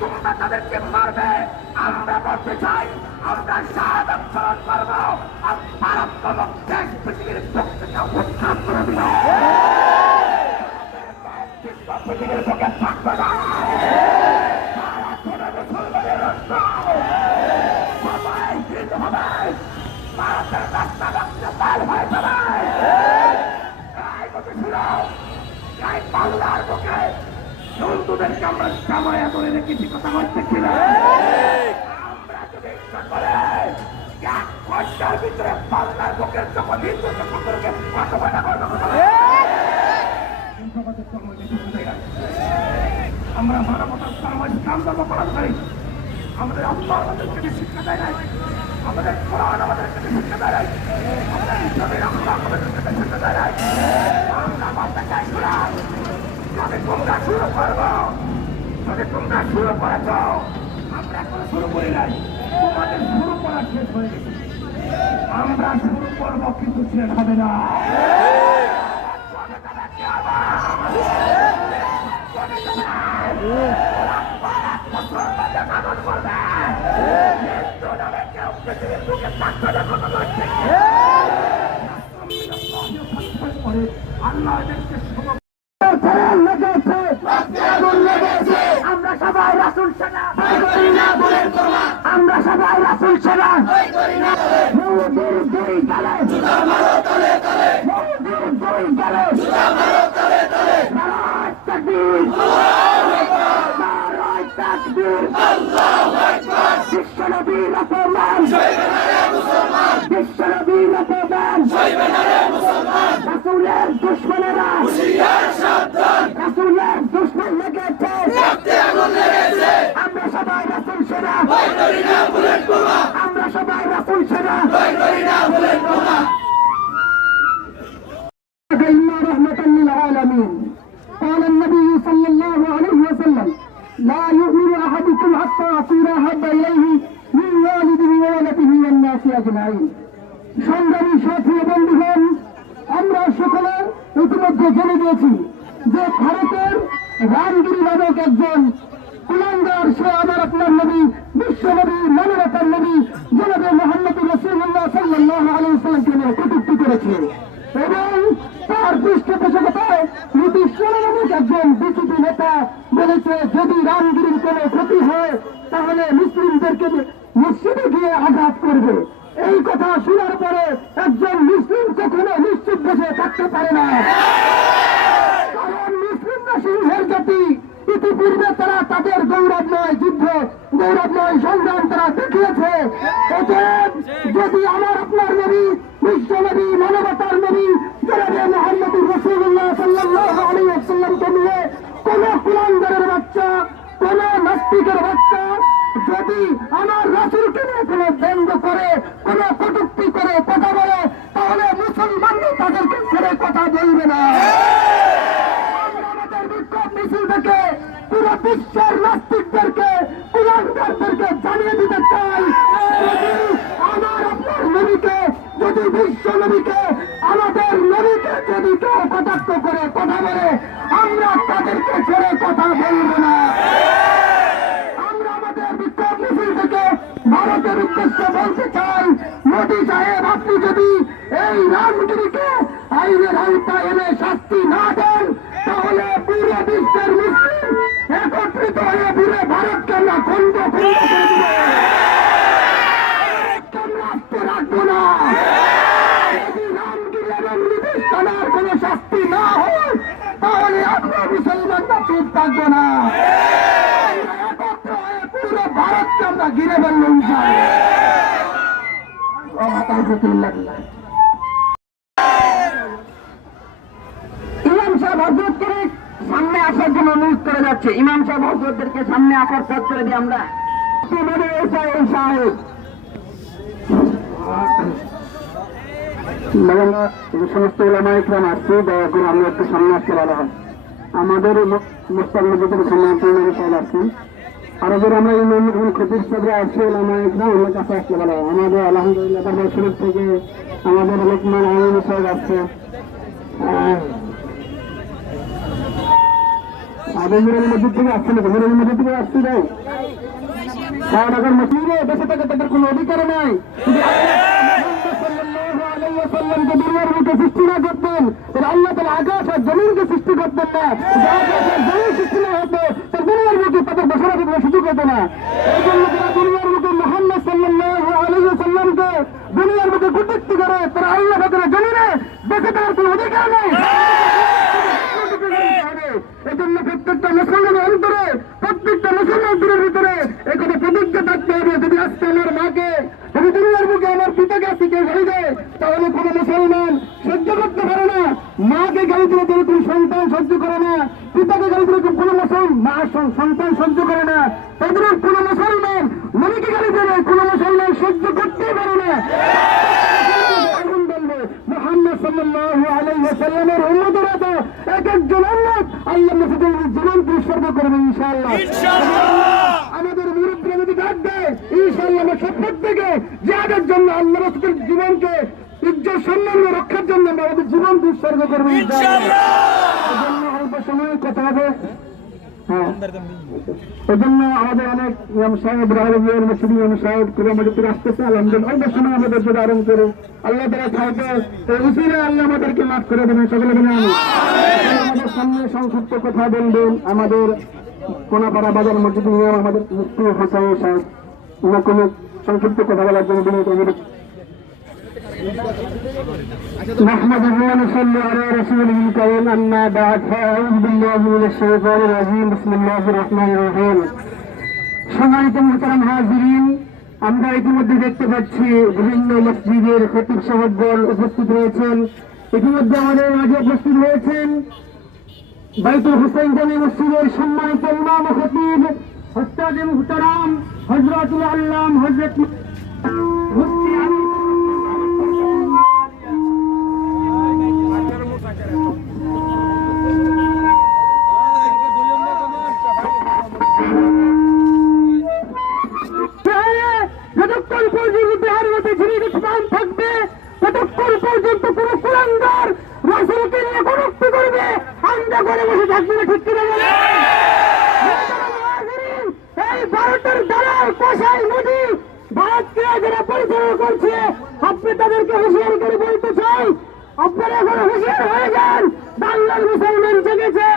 তোমরা তাদেরকে মারবে। আমরা বলতে চাই আমরা শাহাদাত বরণ করব আর সার্বভৌম দেশ পৃথিবীর পক্ষে উত্থান করে দিব। পৃথিবীর পক্ষে থাকবে না। সবাই হিন্দু হবে, ভারতের রাস্তা রাস্তা পার হয়ে যাবে। বাংলার বুকে হিন্দুদেরকে আমরা জামায়া করে রেখেছি, কথা হচ্ছে কিনা? আমরা যদি ইচ্ছা করে এক ঘন্টার ভিতরে বাংলার বুকের যখন হিন্দু সকলকে বাস্তবায়ন করবো। আমরা মানবতার সামাজিক কাম ধর্ম পালন করি। আমাদের আত্মা আমাদেরকে শিক্ষা দেয় নাই, আমাদের কোরআন আমাদেরকে শিক্ষা দেয় নাই, আমাদের ইসলামের আল্লাহ আমাদেরকে শিক্ষা দেয় নাই। আমরা বলতে চাই কোরআন যদি তোমরা শুরু করবো, যদি তোমরা শুরু করেছ, আমরা এখন শুরু করি নাই, তোমাদের শুরু করা শেষ হয়ে গেছে। আমরা শুরু করবো কিন্তু শেষ হবে না। আমরা সবাই রাসূল সেনা, আমরা সবাই রাসূল সেনা। মৌলবীর দুই গালে মৌলবীর দুই গালে নারায়ে তাকবীর, নারায়ে তাকবীর। বিশ্বনবীর অপমান, বিশ্বনবীর অপমান, রাসূলের দুশমনেরা, রাসূলের দুশমন লেগেছে, আমরা সবাই রাসূল সেনা, আমরা সবাই রাসূল সেনা। رحمة للعالمين. قال النبي صلى الله عليه وسلم لا يؤمن أحدكم حتى أكون أحب إليه من والده وولده والناس أجمعين. সংগ্রামী সাথী বন্ধুগণ, আমরা সকলে ইতিমধ্যে জেনে গিয়েছি যে ভারতের রামগিরি নামক একজন কুলাঙ্গার, সে আমার আপনার নবী, বিশ্ব নবী, মানবতার নবী জনাবে মুহাম্মদুর রাসূলুল্লাহ সাল্লাল্লাহু আলাইহি ওয়াসাল্লামকে নিয়ে কটূক্তি করেছে এবং তার পৃষ্ঠপোষকতায় নীতিশ নামক একজন বিজেপি নেতা বলেছে যদি রামগিরির কোনো ক্ষতি হয় তাহলে মুসলিমদেরকে মসজিদে গিয়ে আঘাত করবে। এই কথা শোনার পরে একজন মুসলিম কখনো নিশ্চিত বসে থাকতে পারে না, কারণ মুসলিমরা সিংহের জাতি। ইতিপূর্বে তারা তাদের গৌরব নয় যুদ্ধ, গৌরব নয় সংগ্রাম তারা দেখিয়েছে। অতএব যদি আমার আপনার নবী, বিশ্ব নবী, মানবতার নবী জনাবে মুহাম্মদুর রাসূলুল্লাহ সাল্লাল্লাহু আলাইহি ওয়াসাল্লামকে নিয়ে কোন কুলাঙ্গারের বাচ্চা, কোন নাস্তিকের বাচ্চা যদি আমার রাসূলকে নিয়ে কোনো ব্যঙ্গ করে, কোনো কটূক্তি করে কথা বলে, তাহলে মুসলমানরা তাদেরকে ছেড়ে কথা বলবে না। আমাদের বিক্ষোভ মিছিল থেকে পুরো বিশ্বের নাস্তিকদেরকে, কুলাঙ্গারদেরকে জানিয়ে দিতে চাই, যদি আমার আপনার নবীকে, যদি বিশ্ব নবীকে, আমাদের নবীকে যদি কেউ কটাক্ষ করে কথা বলে, আমরা তাদেরকে ছেড়ে কথা বলবো না। আমরা আমাদের বিক্ষোভ মিছিল থেকে ভারতের উদ্দেশ্যে বলতে চাই, মোদী সাহেব আপনি যদি এই রামগিরিকে আইনের আওতায় এনে শাস্তি না দেন, তাহলে পুরো বিশ্বের মুসলিম একত্রিত হয়ে পুরো ভারতকে আমরা খণ্ড খণ্ড করে দিব, রাষ্ট্র রাখবো না। যদি রামগিরি এবং নীতিশ থানার কোনো শাস্তি না হয়, তাহলে আমরা মুসলমানরা চুপ থাকবো না। একত্র হয়ে পুরো ভারতকে আমরা ঘিরে ফেলবো ইনশাআল্লাহ। ইমাম সাহেব হযরতকে সামনে আসার জন্য অনুরোধ করে যাচ্ছে। ইমাম সাহেব হযরতদেরকে সামনে আসার পথ করে দিই আমরা। সাহেব যে সমস্ত ওলামা ইকরাম আসছে, দয়া করে আমরা একটু সামনে আসতে ভালো হয়। আমাদের মোস্তাক মসজিদের সামনে সাহেব আসছেন, আর যদি আমরা ইমাম এবং খতিব সাহেবরা আসছি, ওলামা ইকরাম আমার কাছে আসতে ভালো হয়। আমাদের আলহামদুলিল্লাহ তারপর শরীফ থেকে আমাদের লোকমান আমিন সাহেব আসছে, আগে মিরানি মসজিদ থেকে আসছে না, মিরানি মসজিদ থেকে আসছে নাই শাহনগর মসজিদে বেঁচে থাকে তাদের কোনো অধিকার নাই। যদি সাল্লামকে দুনিয়ার বুকে সৃষ্টি না করতেন তাহলে আল্লাহ তাআলা আকাশ আর জমিনকে সৃষ্টি করতেন না। আকাশ আর জমিন সৃষ্টি না হতো তার দুনিয়ার বুকে তাদের বসার কোনো সুযোগ হতো না। এই জন্য তারা দুনিয়ার বুকে মুহাম্মদ সাল্লাল্লাহু আলাইহি ওয়াসাল্লামকে দুনিয়ার বুকে কটূক্তি করে তারা আল্লাহ তাআলা জমিনে বেঁচে থাকার কোনো অধিকার নেই। এজন্য প্রত্যেকটা মুসলমানের অন্তরে, প্রত্যেকটা মুসলমানের ভিতরে এই কথা প্রতিজ্ঞা থাকতে হবে, যদি আজকে আমার মাকে, যদি দুনিয়ার বুকে আমার পিতাকে আজকে কেউ গালি দেয় তাহলে কোনো মুসলমান সহ্য করতে পারে না। মাকে গালি দিলে যেরকম সন্তান সহ্য করে না, পিতাকে গালি দিলে কোনো সন্তান সহ্য করে না, তাদের কোনো মুসলমান নবীকে গালি দেবে কোনো মুসলমান সহ্য করতেই পারে না। মুহাম্মদ সাল্লাল্লাহু আলাইহি ওয়াসাল্লামের উম্মতেরা তো এক একজন উম্মত আল্লাহ নবীর জীবনকে উৎসর্গ করবে ইনশাআল্লাহ। আমাদের মুরব্বীরা যদি ডাক দেয় ইনশাআল্লাহ আমরা শপথ থেকে জিহাদের জন্য আল্লাহ রাসূলের জীবনকে ইজ্জত সম্মান রক্ষার জন্য আমরা আমাদের জীবনকে উৎসর্গ করবো ইনশাআল্লাহ। এজন্য অল্প সময় কথা হবে। এজন্য আমাদের অনেক ইমাম সাহেব রাহুল মসজিদ ইমাম সাহেব করে আমাদের আসতেছে, আলহামদুলিল্লাহ অল্প সময় আমাদের যদি আরম্ভ করে আল্লাহ তারা খাইতে উসিলে আল্লাহ আমাদেরকে মাফ করে দেবেন সকলে বলে আমি। আমাদের সামনে সংক্ষিপ্ত কথা বলবেন আমাদের কোনাপাড়া বাজার মসজিদ ইমাম আমাদের মুফতি হোসেন সাহেব, ওনার কোনো সংক্ষিপ্ত কথা বলার জন্য বিনীত অনুরোধ। نحمده ونصلي على رسوله الكريم أما بعد فأعوذ بالله من الشيطان الرجيم بسم الله الرحمن الرحيم। সম্মানিত মুহতারাম হাজিরিন, আমরা ইতিমধ্যে দেখতে পাচ্ছি বিভিন্ন মসজিদের খতিব সাহেবগণ উপস্থিত রয়েছেন। ইতিমধ্যে আমাদের মাঝে উপস্থিত হয়েছেন বাইতুল হুসাইন জামে মসজিদের সম্মানিত ইমাম ও খতিব উস্তাদ মুহতারাম হযরতুল আল্লাম হযরত মুফতি যতক্ষণ পর্যন্ত দেহের মধ্যে জীবিত প্রাণ থাকবে ততক্ষণ পর্যন্ত কোন কুলাঙ্গার রাসূলকে নিয়ে কটূক্তি করবে আমরা ঘরে বসে থাকবো না, ঠিক কিনা বলেন? এই ভারতের দালাল কসাই মোদি ভারতকে যারা পরিচালনা করছে আপনি তাদেরকে হুঁশিয়ারি করে বলতে চাই আপনারা এখন হুঁশিয়ার হয়ে যান। বাংলার মুসলমান জেগেছে,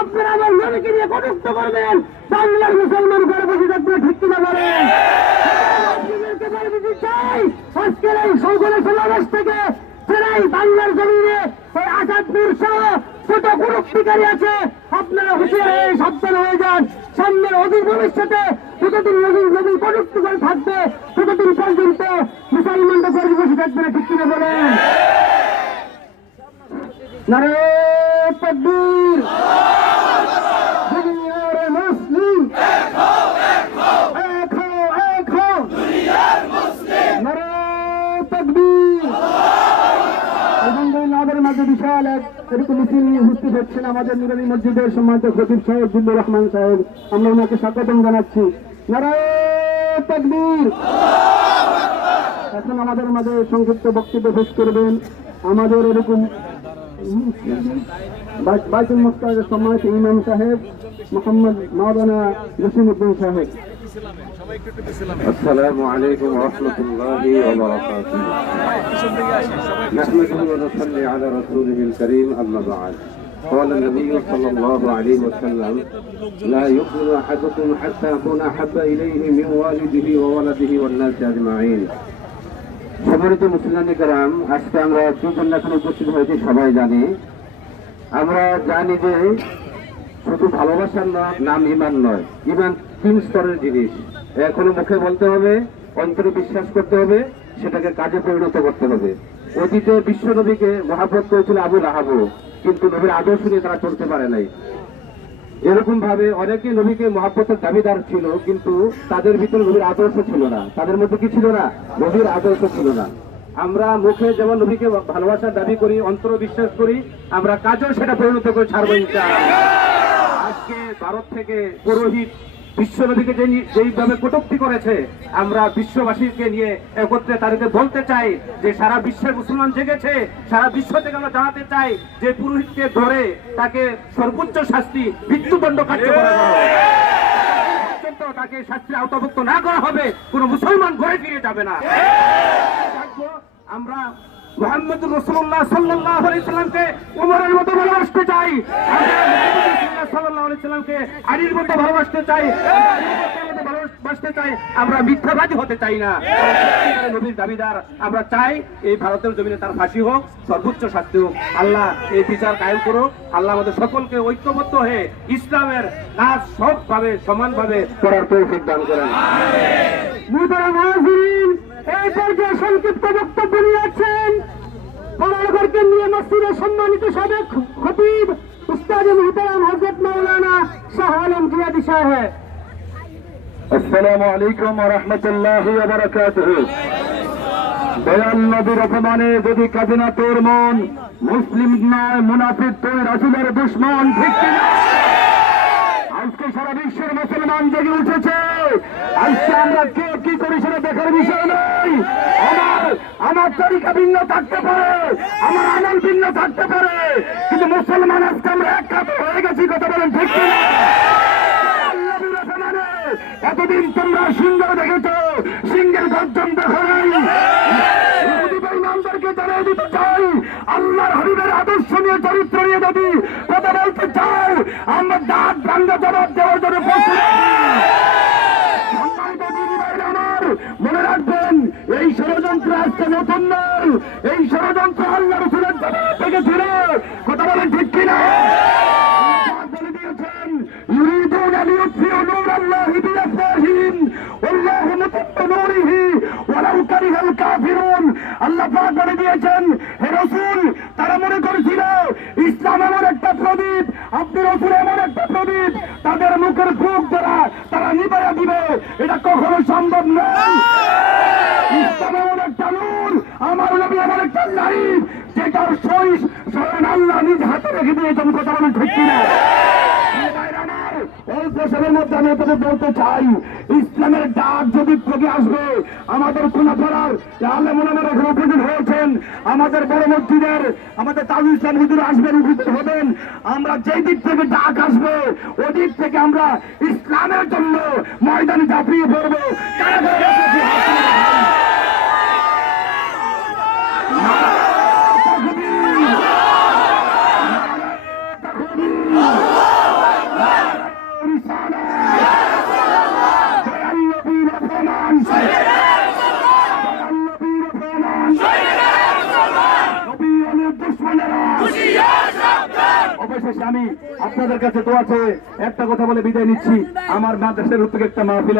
আপনারা আমার নবীকে নিয়ে কটূক্তি করবেন, বাংলার মুসলমান ঘরে বসে থাকবে, ঠিক কিনা বলেন? আজকের এই সকলের সমাবেশ থেকে যারাই বাংলার জমিনে ওই আজাদপুর সহ যত কটূক্তিকারী আছে আপনারা হুঁশিয়ার হয়ে সাবধান হয়ে যান। সামনের অদূর ভবিষ্যতে যতদিন নবী কটূক্তি করে থাকবে ততদিন পর্যন্ত মুসলমানরা ঘরে বসে থাকবে না, ঠিক কিনা বলেন? নারে তাকবীর, দুনিয়ার মুসলিম এক হও, দুনিয়ার মুসলিম নারে তাকবীর। আলহামদুলিল্লাহ আমাদের মাঝে বিশাল এক এরকম মিছিল নিয়ে উপস্থিত হচ্ছেন আমাদের নুরানি মসজিদের সম্মানিত খতিব সাহেব জিল্লুর রহমান সাহেব, আমরা ওনাকে স্বাগতম জানাচ্ছি। নারে তাকবীর। এখন আমাদের মাঝে সংক্ষিপ্ত বক্তব্য পেশ করবেন আমাদের এরকম বাইতুল মুস্তাদের সম্মানিত ইমাম সাহেব মোহাম্মদ মাওলানা জসিমউদ্দিন সাহেব। السلام عليكم ورحمة الله وبركاته. نحمده ونصلي على رسوله الكريم أما بعد. قال النبي صلى الله عليه وسلم لا يؤمن أحدكم حتى أكون أحب إليه من والده وولده والناس أجمعين. সম্মানিত মুসলিম کرام, আজকে আমরা দুজন এখানে উপস্থিত হয়েছি সবাই জানি। আমরা জানি যে শুধু ভালোবাসার নাম ঈমান নয়, ঈমান তিন স্তরের জিনিস। এখনো মুখে বলতে হবে, অন্তরে বিশ্বাস করতে হবে, সেটাকে কাজে পরিণত করতে হবে। অতীতে বিশ্ব নবীকে মহাব্বত করেছিল আবু লাহাব, কিন্তু নবীর আদর্শ নিয়ে তারা চলতে পারে নাই। এরকম ভাবে অনেকে নবীকে মহাব্বতের দাবিদার ছিল, কিন্তু তাদের ভিতরে নবীর আদর্শ ছিল না। তাদের মধ্যে কি ছিল না? নবীর আদর্শ ছিল না। আমরা মুখে যেমন নবীকে ভালোবাসার দাবি করি, অন্তর বিশ্বাস করি, আমরা কাজেও সেটা পরিণত করে ছাড়বো ইনশাআল্লাহ। আজকে ভারত থেকে পুরোহিত বিশ্বনবীকে যেইভাবে কটূক্তি করেছে, আমরা বিশ্ববাসীকে নিয়ে একত্রে তাদেরকে বলতে চাই যে সারা বিশ্বের মুসলমান জেগেছে, সারা বিশ্ব থেকে আমরা জানাতে চাই যে পুরোহিতকে ধরে তাকে সর্বোচ্চ শাস্তি মৃত্যুদণ্ড কার্যকর করা হবে। তাকে শাস্তির আওতাভুক্ত না করা হবে, কোন মুসলমান ঘরে ফিরে যাবে না। আমরা মুহাম্মদুর রাসূলুল্লাহ সাল্লাল্লাহু আলাইহি সাল্লামকে ওমরের মতো ভালোবাসতে চাই, সাল্লাল্লাহু আলাইহি সাল্লামকে আলীর মতো ভালোবাসতে চাই, ভালোবাসতে চাই। আমরা মিথ্যাবাদী হতে চাই না, নবীর দাবিদার। আমরা চাই এই ভারতের জমিনে তার ফাঁসি হোক, সর্বোচ্চ শাস্তি হোক। আল্লাহ এই বিচার কায়েম করুক। আল্লাহ আমাদের সকলকে ঐক্যবদ্ধ হয়ে ইসলামের কাজ সবভাবে সমানভাবে করার তৌফিক দান করেন। মুহতারাম হাজিরিন, এই পর্যায়ে সংক্ষিপ্ত বক্তব্য নিয়েছেন পরানগরকে নিয়ে মসজিদের সম্মানিত সাবেক খতিব উস্তাদ মুহতারাম হযরত মাওলানা শাহ আলম জিয়াদি সাহেব। আসসালামু আলাইকুম ওয়া রাহমাতুল্লাহি ওয়া বারাকাতুহু। দয়াল নবীর অপমানে যদি কাঁদে না তোর মন, মুসলিম নয় মুনাফিক তুই রাসূলের দুশমন, ঠিক কিনা? আজকে সারা বিশ্বের মুসলমান জেগে উঠেছে। আজকে আমরা কে কি করি সেটা দেখার বিষয় নয়। আমার তরিকা ভিন্ন থাকতে পারে, আমার আমল ভিন্ন থাকতে পারে, কিন্তু মুসলমান আজকে আমরা এক কাজ হয়ে গেছি। কথা বলেন ঠিক কিনা? এতদিন তোমরা সিংহ দেখেছ, সিংহের গর্জন দেখো নাই। ইমানদারকে জানিয়ে দিতে চাই, আল্লাহর হাবিবের আদর্শ নিয়ে, চরিত্র নিয়ে যদি কথা বলতে চাও, আমরা দাঁত ভাঙ্গা জবাব দেওয়ার জন্য প্রস্তুত। মনে রাখবেন, এই ষড়যন্ত্র আজকে নতুন নয়। এই ষড়যন্ত্র আল্লাহ রাসূলের জবাব থেকে ছিল। কথা বলেন ঠিক কিনা? বলে দিয়েছেন, ইউরিদুন আন ইউতফিউ নূরাল্লাহি বিআফওয়াহিহিম ওয়াল্লাহু মুতিম্মু নূরিহি ওয়ালাউ কারিহাল কাফিরুন। আল্লাহ পাক বলে দিয়েছেন, হে রাসূল, তারা মনে করেছিল ইসলাম এমন একটা প্রদীপ, আপনি রাসূল এমন একটা প্রদীপ, তাদের মুখের ফুঁক দ্বারা তারা নিভাইয়া দিবে। এটা কখনো সম্ভব নয়। ইসলাম এমন একটা নূর, আমার নবী এমন একটা লাইট, যেটার সহিস স্বয়ং আল্লাহ নিজ হাতে রেখে দিয়েছেন। কথা বলেন ঠিক কিনা? অল্প সময়ের মধ্যে আমি তোকে বলতে চাই, ইসলামের ডাক যদি থেকে আসবে, আমাদের কোন পড়ার আলেম ওলামারা এখানে উপস্থিত হয়েছেন, আমাদের বড় মসজিদের আমাদের তাজুল ইসলাম হুজুর আসবেন, উপস্থিত হবেন। আমরা যেই দিক থেকে ডাক আসবে, ওই দিক থেকে আমরা ইসলামের জন্য ময়দানে ঝাঁপিয়ে পড়বো। অবশেষে আমি আপনাদের কাছে দোয়া চেয়ে একটা কথা বলে বিদায় নিচ্ছি। আমার মাদ্রাসার উদ্যোগে একটা মাহফিল